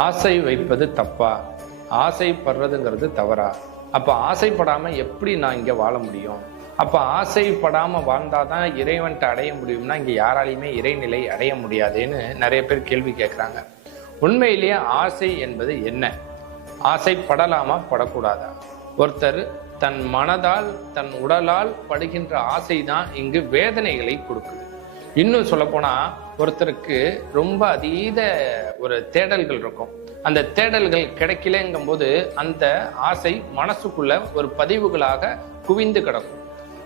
ஆசை வைப்பது தப்பா? ஆசைப்படுறதுங்கிறது தவறா? அப்ப ஆசைப்படாம எப்படி நான் இங்க வாழ முடியும்? அப்ப ஆசைப்படாம வாழ்ந்தாதான் இறைவன்ட்ட அடைய முடியும்னா இங்க யாராலையுமே இறைநிலை அடைய முடியாதுன்னு நிறைய பேர் கேள்வி கேட்கிறாங்க. உண்மையிலேயே ஆசை என்பது என்ன? ஆசைப்படலாமா படக்கூடாதா? ஒருத்தர் தன் மனதால் தன் உடலால் படுகின்ற ஆசை தான் இங்கு வேதனைகளை கொடுக்குது. இன்னும் சொல்ல போனா ஒருத்தருக்கு ரொம்ப அதீத ஒரு தேடல்கள் இருக்கும். அந்த தேடல்கள் கிடைக்கலங்கும் போது அந்த ஆசை மனசுக்குள்ள ஒரு பதிவுகளாக குவிந்து கிடக்கும்.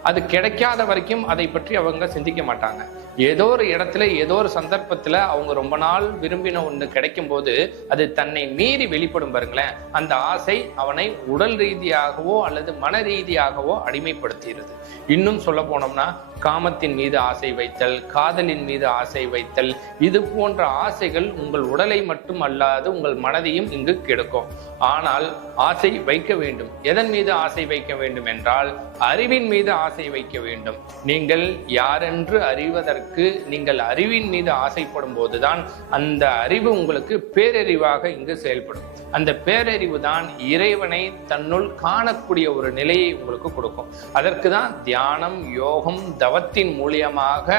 அது கிடைக்காத வரைக்கும் அதை பற்றி அவங்க சிந்திக்க மாட்டாங்க. ஏதோ ஒரு இடத்துல ஏதோ ஒரு சந்தர்ப்பத்துல அவங்க ரொம்ப நாள் விரும்பின ஒன்று கிடைக்கும் போது அது தன்னை மீறி வெளிப்படும் பாருங்களேன். அந்த ஆசை அவனை உடல் ரீதியாகவோ அல்லது மன ரீதியாகவோ அடிமைப்படுத்துகிறது. இன்னும் சொல்ல போனோம்னா காமத்தின் மீது ஆசை வைத்தல், காதலின் மீது ஆசை வைத்தல், இது போன்ற ஆசைகள் உங்கள் உடலை மட்டும் அல்லாது உங்கள் மனதையும் இங்கு கெடுக்கும். ஆனால் ஆசை வைக்க வேண்டும். எதன் மீது ஆசை வைக்க வேண்டும் என்றால் அறிவின் மீது ஆசை வைக்க வேண்டும். நீங்கள் யாரென்று அறிவதற்கு நீங்கள் அறிவின் மீது ஆசைப்படும் போதுதான் அந்த அறிவு உங்களுக்கு பேரறிவாக இங்கு செயல்படும். அந்த பேரறிவு தான் இறைவனை தன்னுள் காணக்கூடிய ஒரு நிலையை உங்களுக்கு கொடுக்கும். அதற்கு தான் தியானம், யோகம், தவத்தின் மூலியமாக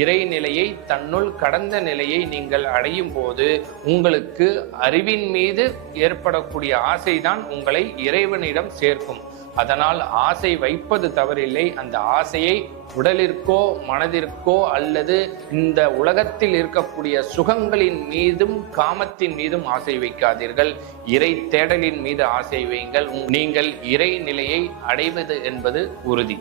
இறைநிலையை தன்னுள் கடந்த நிலையை நீங்கள் அடையும் போது உங்களுக்கு அறிவின் மீது ஏற்படக்கூடிய ஆசைதான் உங்களை இறைவனிடம் சேர்க்கும். அதனால் ஆசை வைப்பது தவறில்லை. அந்த ஆசையை உடலிற்கோ மனதிற்கோ அல்லது இந்த உலகத்தில் இருக்கக்கூடிய சுகங்களின் மீதும் காமத்தின் மீதும் ஆசை வைக்காதீர்கள். இறை தேடலின் மீது ஆசை வையுங்கள். நீங்கள் இறை நிலையை அடைவது என்பது உறுதி.